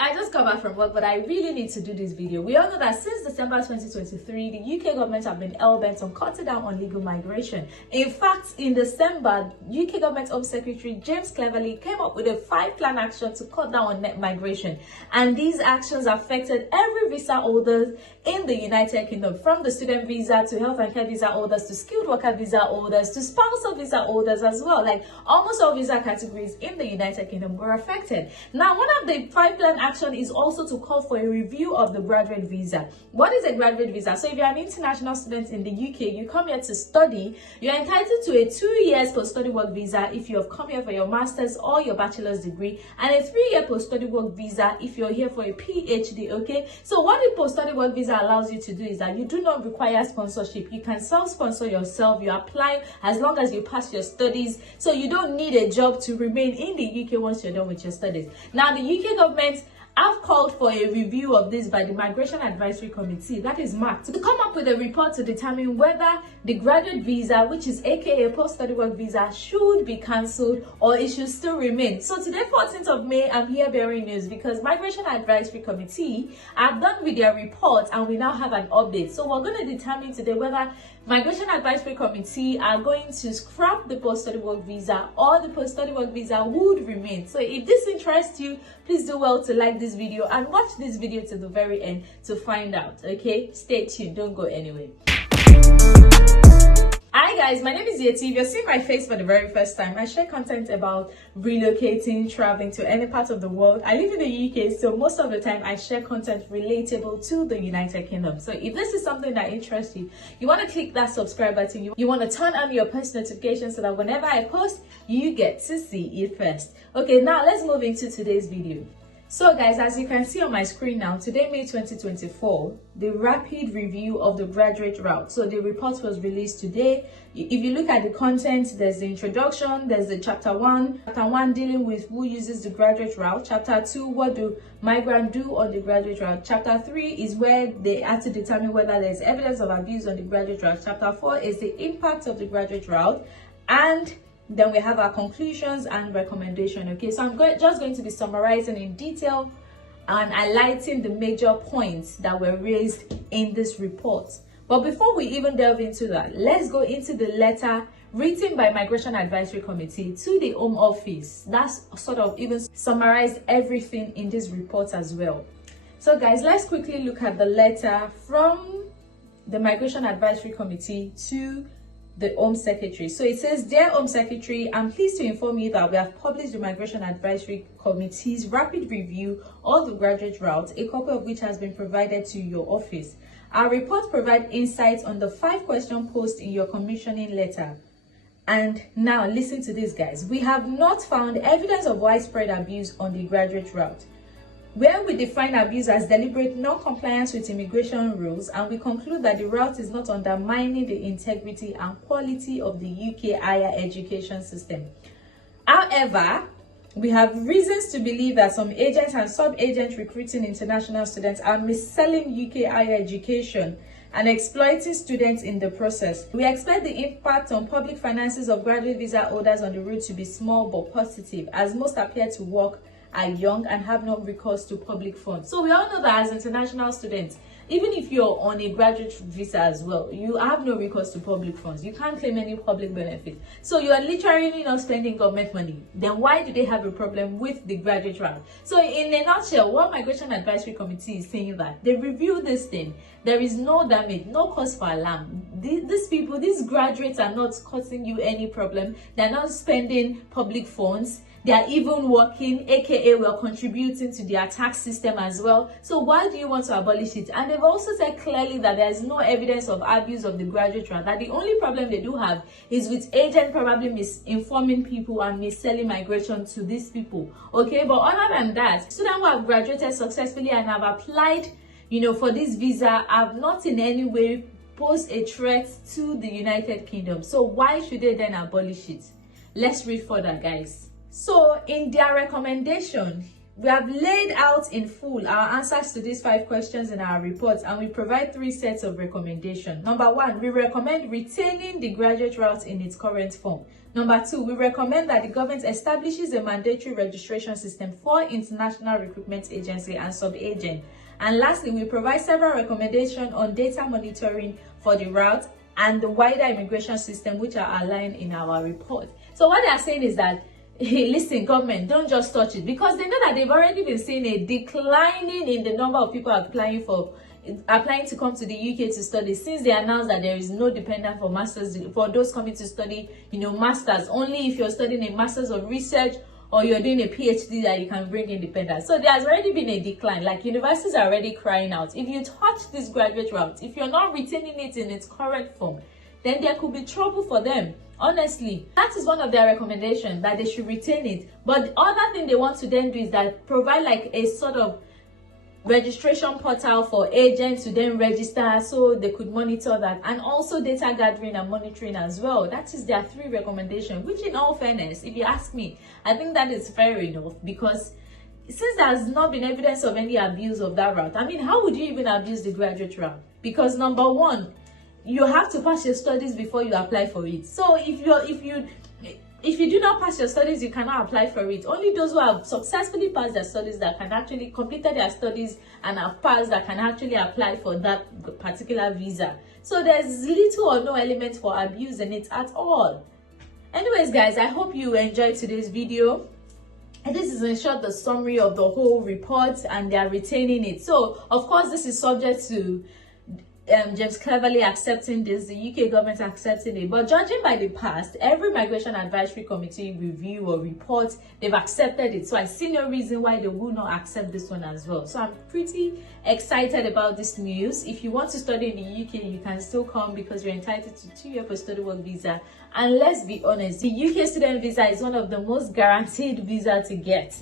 I just got back from work, but I really need to do this video. We all know that since December 2023, the UK government have been hell-bent on cutting down on legal migration. In fact, in December, UK government Home Secretary James Cleverly came up with a 5-plan action to cut down on net migration. And these actions affected every visa holder in the United Kingdom, from the student visa to health and care visa holders to skilled worker visa holders to spousal visa holders as well. Like almost all visa categories in the United Kingdom were affected. Now, one of the 5-plan action is also to call for a review of the graduate visa. What is a graduate visa? So if you're an international student in the UK, you come here to study, you're entitled to a 2 years post-study work visa if you have come here for your master's or your bachelor's degree, and a 3-year post-study work visa if you're here for a PhD. Okay, so what the post-study work visa allows you to do is that you do not require sponsorship. You can self-sponsor yourself. You apply as long as you pass your studies, so you don't need a job to remain in the UK once you're done with your studies. Now, the UK government have called for a review of this by the Migration Advisory Committee, that is MAC, to come up with a report to determine whether the graduate visa, which is aka post-study work visa, should be cancelled or it should still remain. So today, 14th of May, I'm here bearing news because Migration Advisory Committee are done with their report and we now have an update. So we're going to determine today whether Migration Advisory Committee are going to scrap the post-study work visa or the post-study work visa would remain. So if this interests you, please do well to like this video and watch this video to the very end to find out. Okay, stay tuned, don't go anywhere. Hi guys, my name is Yetty. If you're seeing my face for the very first time, I share content about relocating, traveling to any part of the world. I live in the UK, so most of the time I share content relatable to the United Kingdom. So if this is something that interests you, you want to click that subscribe button. You want to turn on your post notifications so that whenever I post, you get to see it first. Okay, now let's move into today's video. So guys, as you can see on my screen now, today, May 2024, the rapid review of the graduate route. So the report was released today. If you look at the content, there's the introduction, there's the chapter 1. Chapter 1 dealing with who uses the graduate route. Chapter 2, what do migrants do on the graduate route. Chapter 3 is where they have to determine whether there's evidence of abuse on the graduate route. Chapter 4 is the impact of the graduate route. And then we have our conclusions and recommendation. Okay, so I'm just going to be summarizing in detail and highlighting the major points that were raised in this report. But before we even delve into that, let's go into the letter written by Migration Advisory Committee to the Home Office. That's sort of even summarized everything in this report as well. So guys, let's quickly look at the letter from the Migration Advisory Committee to the Home Secretary. So it says, Dear Home Secretary, I'm pleased to inform you that we have published the Migration Advisory Committee's rapid review of the graduate route, a copy of which has been provided to your office. Our report provides insights on the 5 questions posed in your commissioning letter. And now listen to this, guys. We have not found evidence of widespread abuse on the graduate route, where we define abuse as deliberate non-compliance with immigration rules, and we conclude that the route is not undermining the integrity and quality of the UK higher education system. However, we have reasons to believe that some agents and sub-agents recruiting international students are mis-selling UK higher education and exploiting students in the process. We expect the impact on public finances of graduate visa holders on the route to be small but positive, as most appear to work, are young, and have no recourse to public funds. So we all know that as international students, even if you're on a graduate visa as well, you have no recourse to public funds. You can't claim any public benefit. So you are literally not spending government money. Then why do they have a problem with the graduate route? So in a nutshell, what Migration Advisory Committee is saying that they review this thing. There is no damage, no cause for alarm. These people, these graduates are not causing you any problem. They're not spending public funds. They are even working, aka we are contributing to their tax system as well. So why do you want to abolish it? And they've also said clearly that there is no evidence of abuse of the graduate route, that the only problem they do have is with agents probably misinforming people and mis-selling migration to these people. Okay, but other than that, students who have graduated successfully and have applied, for this visa have not in any way posed a threat to the United Kingdom. So why should they then abolish it? Let's read further, guys. So in their recommendation, We have laid out in full our answers to these 5 questions in our report, and we provide 3 sets of recommendation. Number 1, we recommend retaining the graduate route in its current form. Number 2, we recommend that the government establishes a mandatory registration system for international recruitment agency and sub-agent. And lastly, we provide several recommendations on data monitoring for the route and the wider immigration system, which are outlined in our report. So what they are saying is that, hey, listen, government, don't just touch it, because they know that they've already been seeing a declining in the number of people applying to come to the UK to study since they announced that there is no dependent for masters, for those coming to study, masters. Only if you're studying a master's of research or you're doing a PhD that you can bring independence. So there has already been a decline. Like, universities are already crying out. If you touch this graduate route, if you're not retaining it in its current form, then there could be trouble for them. Honestly, that is one of their recommendations, that they should retain it. But the other thing they want to then do is that provide like a sort of registration portal for agents to then register so they could monitor that, and also data gathering and monitoring as well. That is their 3 recommendations, which in all fairness, if you ask me, I think that is fair enough, because since there has not been evidence of any abuse of that route, I mean, how would you even abuse the graduate route? Because number 1, you have to pass your studies before you apply for it. So if you do not pass your studies, you cannot apply for it. Only those who have successfully passed their studies, that can actually completed their studies and have passed, that can actually apply for that particular visa. So there's little or no element for abuse in it at all. Anyways, guys, I hope you enjoyed today's video. And this is in short the summary of the whole report, and they are retaining it. So of course, this is subject to James Cleverly accepting this, the UK government accepting it. But judging by the past, every Migration Advisory Committee review or report, they've accepted it. So I see no reason why they will not accept this one as well. So I'm pretty excited about this news. If you want to study in the UK, you can still come, because you're entitled to 2-year post-study work visa. And let's be honest, the UK student visa is one of the most guaranteed visa to get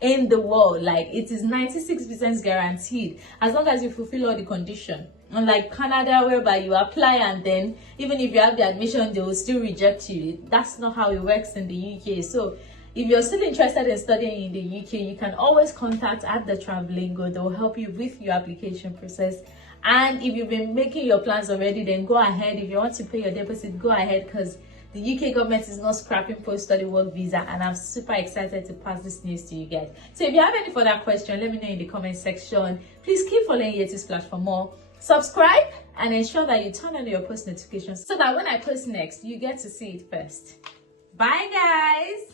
in the world. Like, it is 96% guaranteed as long as you fulfill all the conditions. Unlike Canada, whereby you apply and then even if you have the admission, they will still reject you. That's not how it works in the UK. So if you're still interested in studying in the UK, you can always contact at the Travelingo. They will help you with your application process. And if you've been making your plans already, then go ahead. If you want to pay your deposit, go ahead, because the UK government is not scrapping post-study work visa, and I'm super excited to pass this news to you guys. So if you have any further questions, let me know in the comment section. Please keep following Yettysplash for more. Subscribe and ensure that you turn on your post notifications so that when I post next, you get to see it first. Bye, guys.